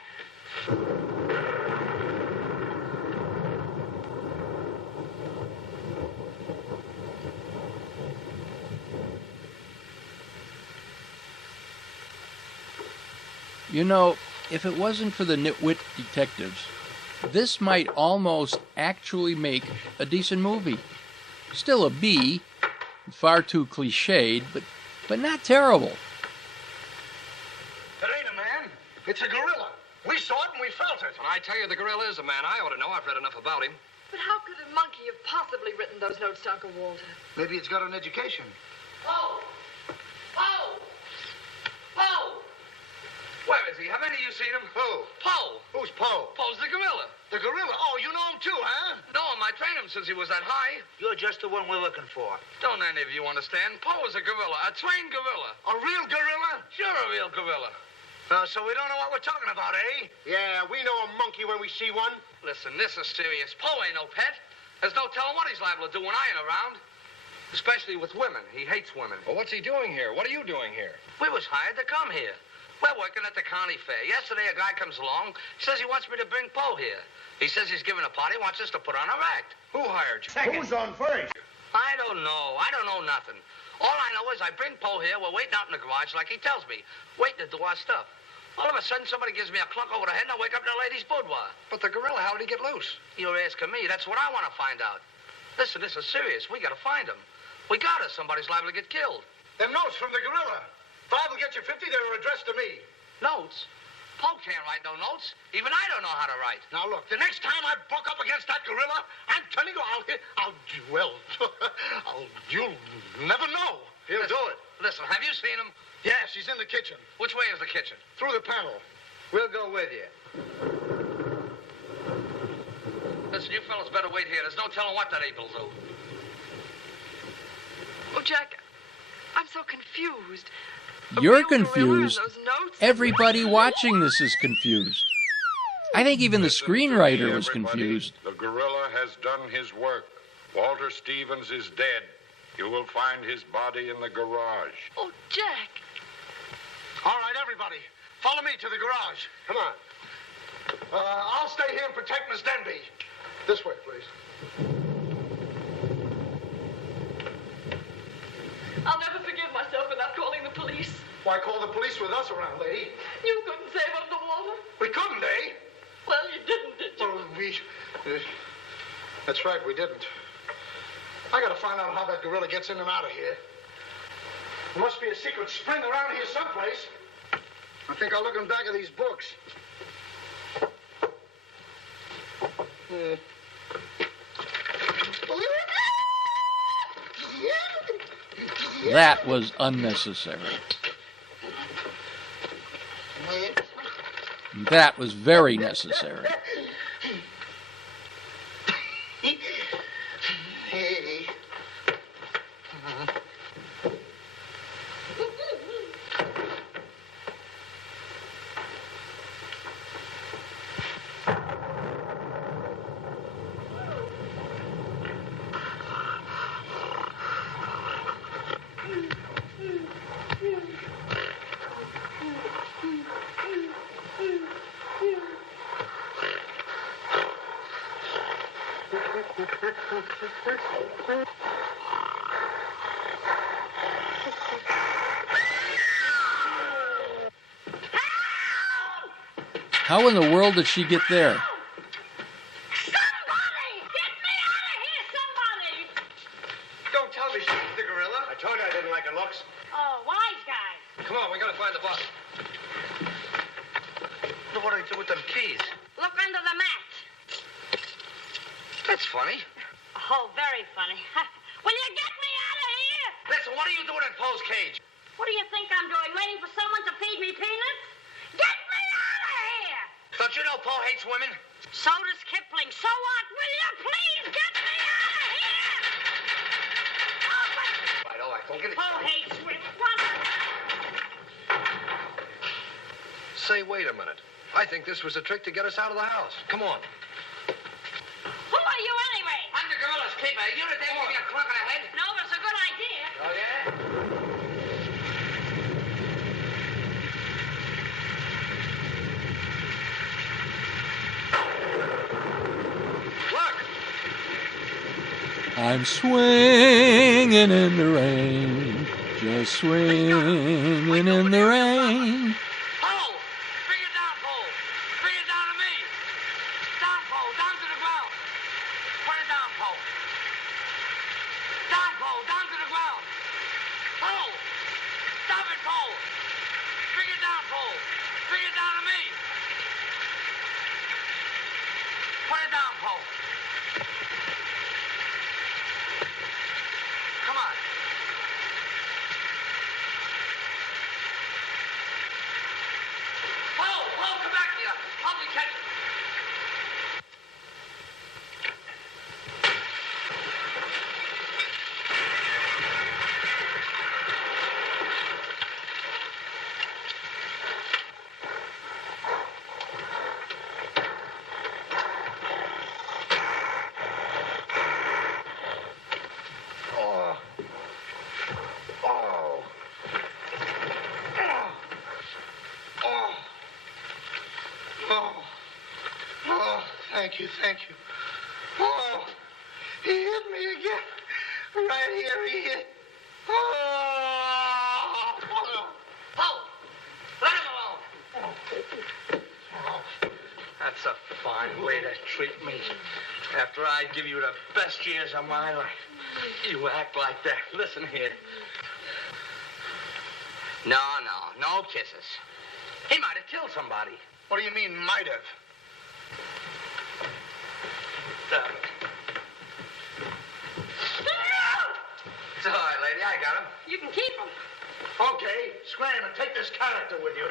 You know, if it wasn't for the nitwit detectives, this might almost actually make a decent movie. Still a B, far too cliched, but not terrible. It ain't a man. It's a gorilla. We saw it and we felt it. When I tell you the gorilla is a man, I ought to know. I've read enough about him. But how could a monkey have possibly written those notes to Uncle Walter? Maybe it's got an education. Poe! Poe! Poe! Where is he? Have any of you seen him? Who? Poe! Who's Poe? Poe's the gorilla. The gorilla? Oh, you know him too, huh? No, I trained him since he was that high. You're just the one we're looking for. Don't any of you understand? Poe is a gorilla, a trained gorilla. A real gorilla? Sure, a real gorilla. So we don't know what we're talking about, eh? Yeah, we know a monkey when we see one. Listen, this is serious. Poe ain't no pet. There's no telling what he's liable to do when I ain't around. Especially with women. He hates women. Well, what's he doing here? What are you doing here? We was hired to come here. We're working at the county fair. Yesterday, a guy comes along. He says he wants me to bring Poe here. He says he's giving a party, wants us to put on a act. Who hired you? Who's on first? I don't know. I don't know nothing. All I know is I bring Poe here. We're waiting out in the garage like he tells me. Waiting to do our stuff. All of a sudden, somebody gives me a clunk over the head, and I wake up in a lady's boudoir. But the gorilla, how did he get loose? You're asking me. That's what I want to find out. Listen, this is serious. We got to find him. We got to. Somebody's liable to get killed. Them notes from the gorilla. If I will get you 50, they were addressed to me. Notes? Poe can't write no notes. Even I don't know how to write. Now, look, the next time I buck up against that gorilla, I'm telling you, you'll never know. He'll do it. Listen, have you seen him? Yes, he's in the kitchen. Which way is the kitchen? Through the panel. We'll go with you. Listen, you fellas better wait here. There's no telling what that ape will do. Oh, Jack, I'm so confused. You're confused. Everybody watching this is confused. I think even the screenwriter was confused. The gorilla has done his work. Walter Stevens is dead. You will find his body in the garage. Oh, Jack. All right, everybody. Follow me to the garage. Come on. I'll stay here and protect Miss Denby. This way, please. I'll never forgive myself for not calling the police. Why call the police with us around, lady? You couldn't save Uncle Walter. We couldn't, eh? Well, you didn't, did you? Well, that's right, we didn't. I gotta find out how that gorilla gets in and out of here. There must be a secret spring around here someplace. I think I'll look in back of these books. That was unnecessary. That was very necessary. How in the world did she get there? Somebody! Get me out of here, somebody! Don't tell me she's the gorilla. I told you I didn't like her looks. Oh, wise guy. Come on, we gotta find the body. What do I do with them keys? Look under the mat. That's funny. Oh, Oh, very funny. Will you get me out of here? Listen, what are you doing in Poe's cage? What do you think I'm doing? Waiting for someone to feed me peanuts? Get me out of here! Don't you know Poe hates women? So does Kipling. So what? Will you please get me out of here? All right, go get it. Poe hates women. What? Say, wait a minute. I think this was a trick to get us out of the house. Come on. Who are you anyway? I'm the gorilla's keeper. You the dame give me a clunk on the head? No, but it's a good idea. Oh, yeah? I'm swinging in the rain, just swinging in the rain. Poe! Bring it down, Poe. Bring it down to me. Down, Poe. Down to the ground. Put it down, Poe. Down, Poe. Down to the ground. Poe! Stop it, Poe. Bring it down, Poe. Bring it down to me. Put it down, Poe. Come on. Poe, come back here. Help me catch it. Thank you. Oh, he hit me again. Right here, he hit. Oh. Poe, let him alone. That's a fine way to treat me. After I give you the best years of my life, you act like that. Listen here. No kisses. He might have killed somebody. What do you mean, might have? It's all right, lady. I got him. You can keep them. Okay, scram and take this character with you.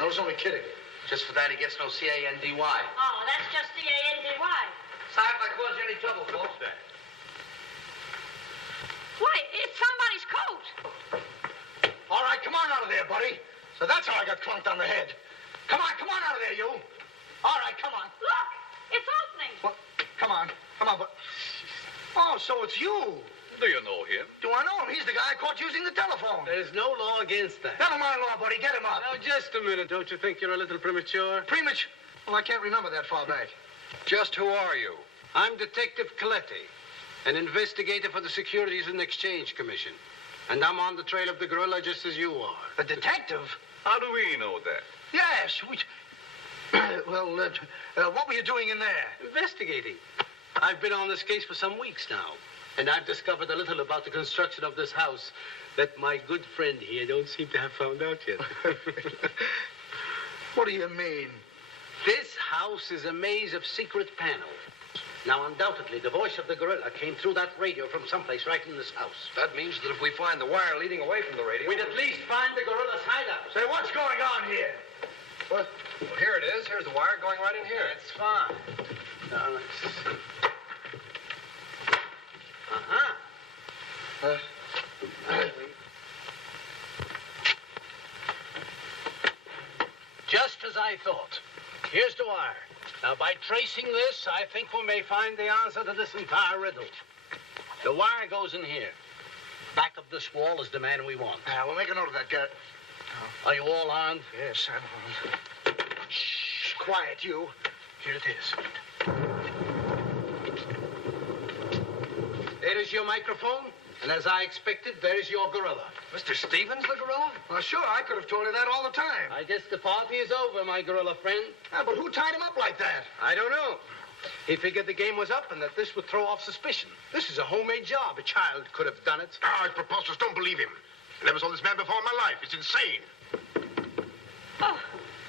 I was only kidding. Just for that, he gets no C-A-N-D-Y. Oh, that's just C-A-N-D-Y. Sorry if I caused you any trouble, folks. Why, it's somebody's coat. All right, come on out of there, buddy. So that's how I got clunked on the head. Come on out of there, you. All right, come on. Look, it's opening. What? Come on, but... Oh, so it's you. Do you know him? Do I know him? He's the guy I caught using the telephone. There's no law against that. Never mind law, buddy. Get him up. Now, just a minute. Don't you think you're a little premature? Premature? Well, I can't remember that far back. Just who are you? I'm Detective Coletti, an investigator for the Securities and Exchange Commission. And I'm on the trail of the gorilla just as you are. A detective? How do we know that? Yes. Well, what were you doing in there? Investigating. I've been on this case for some weeks now. And I've discovered a little about the construction of this house that my good friend here don't seem to have found out yet. What do you mean? This house is a maze of secret panels. Now, undoubtedly, the voice of the gorilla came through that radio from someplace right in this house. That means that if we find the wire leading away from the radio... We'd at least find the gorilla's hideout. Say, what's going on here? What? Well, here it is. Here's the wire going right in here. That's fine. Now, let's see. Just as I thought. Here's the wire. Now, by tracing this, I think we may find the answer to this entire riddle. The wire goes in here. Back of this wall is the man we want. We'll make a note of that, Garrett. Are you all armed? Yes, I'm armed. Shh, quiet, you. Here it is. There is your microphone, and as I expected, there is your gorilla. Mr. Stevens, the gorilla? Well, sure, I could have told you that all the time. I guess the party is over, my gorilla friend. But who tied him up like that? I don't know. He figured the game was up and that this would throw off suspicion. This is a homemade job. A child could have done it. It's preposterous. Don't believe him. I never saw this man before in my life. It's insane. Oh,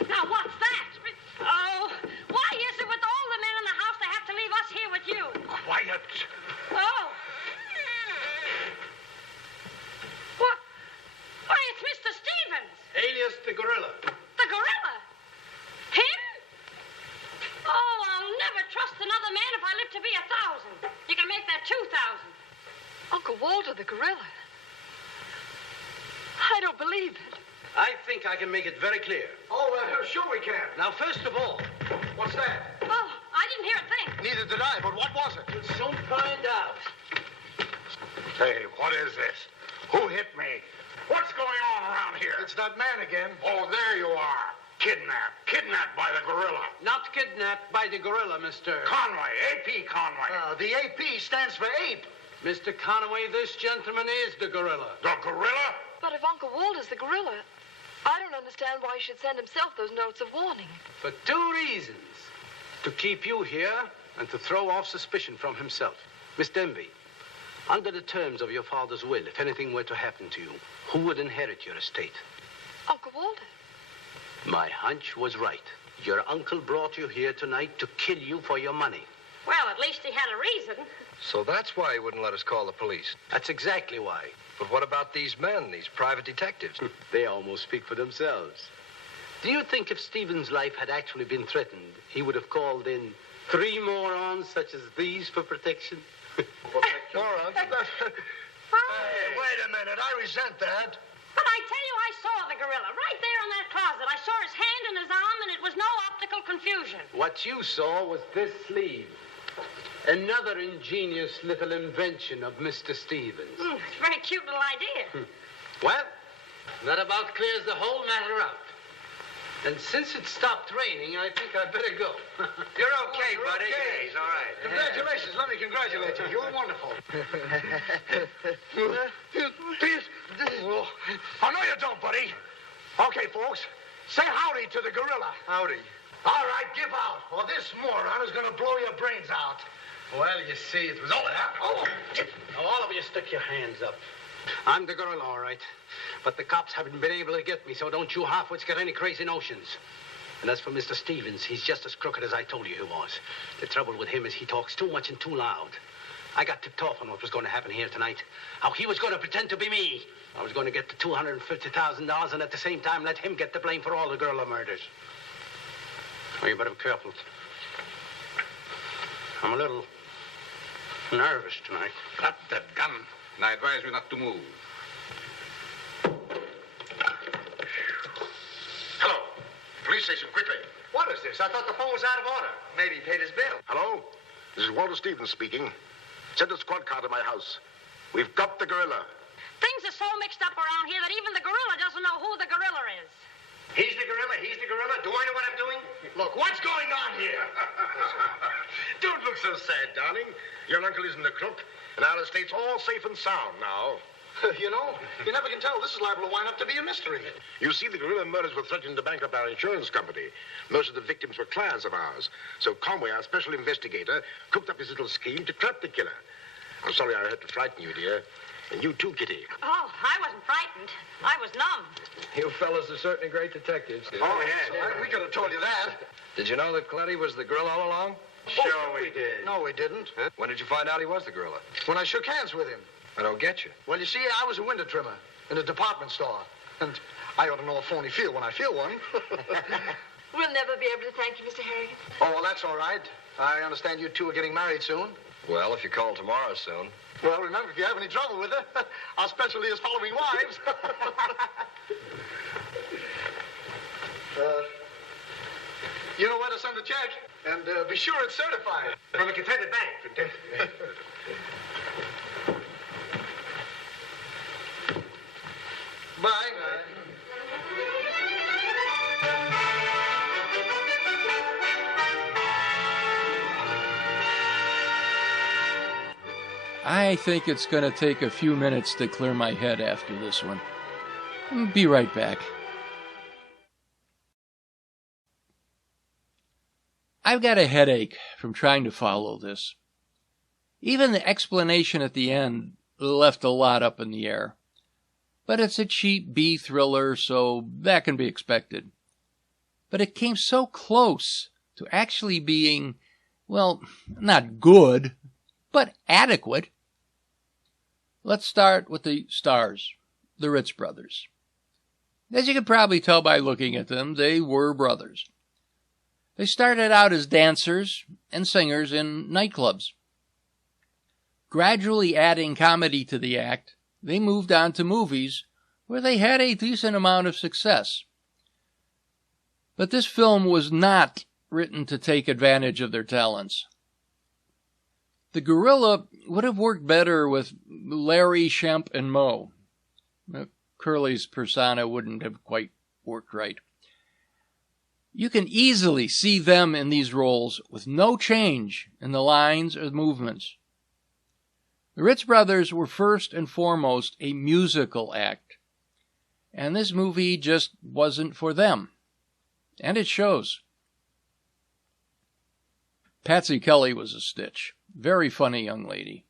now what's that? Oh, why is it with all the men in the house they have to leave us here with you? quiet. Oh. What? Why, it's Mr. Stevens. Alias the gorilla. The gorilla? Him? Oh, I'll never trust another man if I live to be 1,000. You can make that 2,000. Uncle Walter, the gorilla. I don't believe it. I think I can make it very clear. Oh, sure we can. Now, first of all, What's that? Oh, I didn't hear a thing. Neither did I, but what was it? we'll soon find out. Hey, what is this? Who hit me? What's going on around here? It's that man again. Oh, there you are. Kidnapped. Kidnapped by the gorilla. Not kidnapped by the gorilla, Mr. Conway. AP Conway. The AP stands for ape. Mr. Conway, this gentleman is the gorilla. The gorilla? But if Uncle Walter's the gorilla, I don't understand why he should send himself those notes of warning. For 2 reasons. To keep you here and to throw off suspicion from himself. Miss Denby, under the terms of your father's will, if anything were to happen to you, who would inherit your estate? Uncle Walter. My hunch was right. Your uncle brought you here tonight to kill you for your money. Well, at least he had a reason. So that's why he wouldn't let us call the police. That's exactly why. But what about these men, these private detectives? They almost speak for themselves. Do you think if Stephen's life had actually been threatened, he would have called in 3 morons such as these for protection? Morons? Hey, wait a minute. I resent that. But I tell you, I saw the gorilla right there in that closet. I saw his hand and his arm, and it was no optical confusion. What you saw was this sleeve. Another ingenious little invention of Mr. Stevens. It's a very cute little idea. Well, that about clears the whole matter out. And since it stopped raining, I think I'd better go. You're okay, You're buddy. okay. Yeah, he's all right. Congratulations. Let me congratulate you. You were wonderful. Oh, no, you don't, buddy. Okay, folks. Say howdy to the gorilla. Howdy. All right, give out, or this moron is going to blow your brains out. Well, you see, it was all that. Oh, Now, all of you stick your hands up. I'm the gorilla, all right. But the cops haven't been able to get me, so don't you halfwits get any crazy notions. And as for Mr. Stevens, he's just as crooked as I told you he was. The trouble with him is he talks too much and too loud. I got tipped off on what was going to happen here tonight. How he was going to pretend to be me. I was going to get the $250,000 and at the same time let him get the blame for all the gorilla murders. Well, you better be careful. I'm a little nervous tonight. Drop that gun, and I advise you not to move. Hello. Police station, quickly. what is this? I thought the phone was out of order. Maybe he paid his bill. Hello? This is Walter Stevens speaking. Send a squad car to my house. We've got the gorilla. Things are so mixed up around here that even the gorilla doesn't know who the gorilla is. He's the gorilla. He's the gorilla. Do I know what I'm doing? Look, what's going on here? Don't look so sad, darling. Your uncle isn't a crook, and our estate's all safe and sound now. You know, you never can tell. This is liable to wind up to be a mystery. You see, the gorilla murders were threatening to bankrupt our insurance company. Most of the victims were clients of ours. So Conway, our special investigator, cooked up his little scheme to trap the killer. I'm sorry I had to frighten you, dear. And you too, Kitty. Oh, I wasn't frightened. I was numb. You fellas are certainly great detectives. Oh, yeah. We could have told you that. Did you know that Cletty was the gorilla all along? Sure we did. No, we didn't. Huh? When did you find out he was the gorilla? When I shook hands with him. I don't get you. Well, you see, I was a window trimmer in a department store. And I ought to know a phony feel when I feel one. We'll never be able to thank you, Mr. Harrigan. Oh, well, that's all right. I understand you two are getting married soon. Well, if you call tomorrow soon. Well, remember, if you have any trouble with her, our specialty is following wives. You know where to send the check. And be sure it's certified. From a contended bank. Bye. I think it's going to take a few minutes to clear my head after this one. Be right back. I've got a headache from trying to follow this. Even the explanation at the end left a lot up in the air. But it's a cheap B thriller, so that can be expected. But it came so close to actually being, well, not good, but adequate. Let's start with the stars, the Ritz brothers. As you can probably tell by looking at them, they were brothers. They started out as dancers and singers in nightclubs. Gradually adding comedy to the act, they moved on to movies where they had a decent amount of success. But this film was not written to take advantage of their talents. The gorilla would have worked better with Larry, Shemp, and Moe. Curly's persona wouldn't have quite worked right. You can easily see them in these roles with no change in the lines or movements. The Ritz brothers were first and foremost a musical act, and this movie just wasn't for them, and it shows. Patsy Kelly was a stitch. Very funny young lady.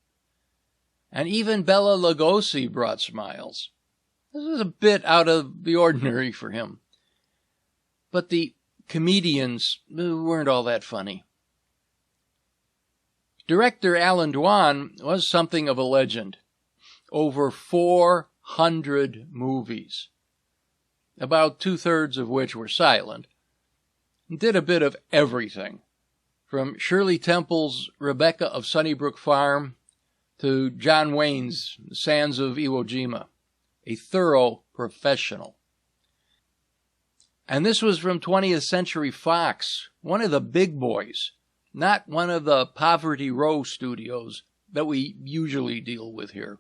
And even Bela Lugosi brought smiles. This was a bit out of the ordinary for him. But the comedians weren't all that funny. Director Alan Dwan was something of a legend. Over 400 movies, about 2/3 of which were silent, did a bit of everything. From Shirley Temple's Rebecca of Sunnybrook Farm to John Wayne's Sands of Iwo Jima. A thorough professional. And this was from 20th Century Fox, one of the big boys, not one of the Poverty Row studios that we usually deal with here.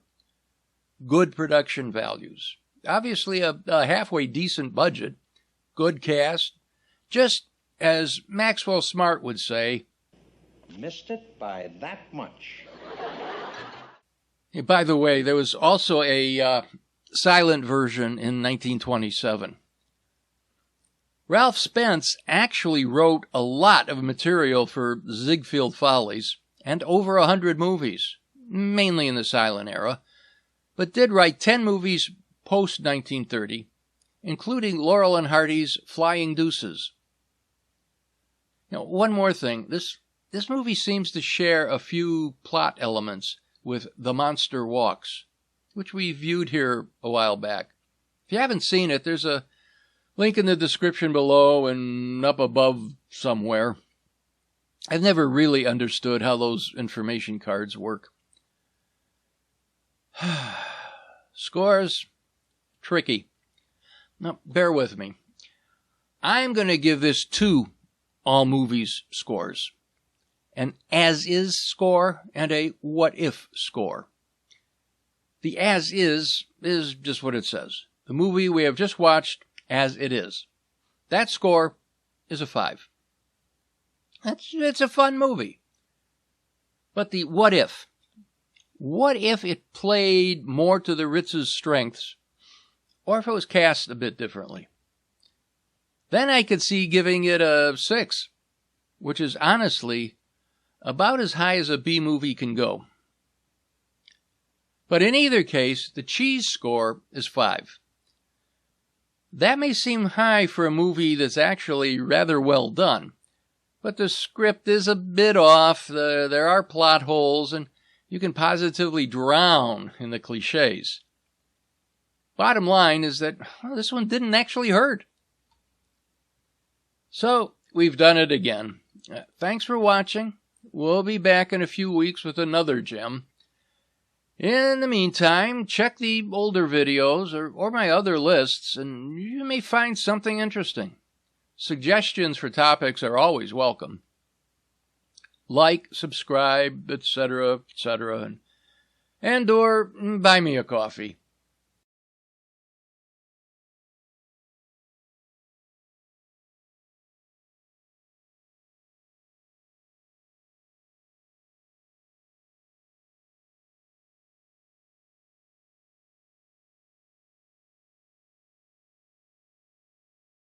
Good production values. Obviously a halfway decent budget. Good cast. Just as Maxwell Smart would say, missed it by that much. By the way, there was also a silent version in 1927. Ralph Spence actually wrote a lot of material for Ziegfeld Follies and over 100 movies, mainly in the silent era, but did write 10 movies post-1930, including Laurel and Hardy's Flying Deuces. Now, one more thing. This movie seems to share a few plot elements with The Monster Walks, which we viewed here a while back. If you haven't seen it, there's a link in the description below and up above somewhere. I've never really understood how those information cards work. Scores? Tricky. Now, bear with me. I'm going to give this 2 All Movies scores. An as-is score and a what-if score. The as-is is just what it says. The movie we have just watched as it is. That score is a 5. It's a fun movie. But the what if? What if it played more to the Ritz's strengths, or if it was cast a bit differently? Then I could see giving it a 6, which is honestly about as high as a B movie can go. But in either case, the cheese score is 5. That may seem high for a movie that's actually rather well done, but the script is a bit off, there are plot holes, and you can positively drown in the cliches. Bottom line is that this one didn't actually hurt. So, we've done it again. Thanks for watching. We'll be back in a few weeks with another gem. In the meantime, check the older videos or my other lists, and you may find something interesting. Suggestions for topics are always welcome. Like, subscribe, etc., etc., and or buy me a coffee.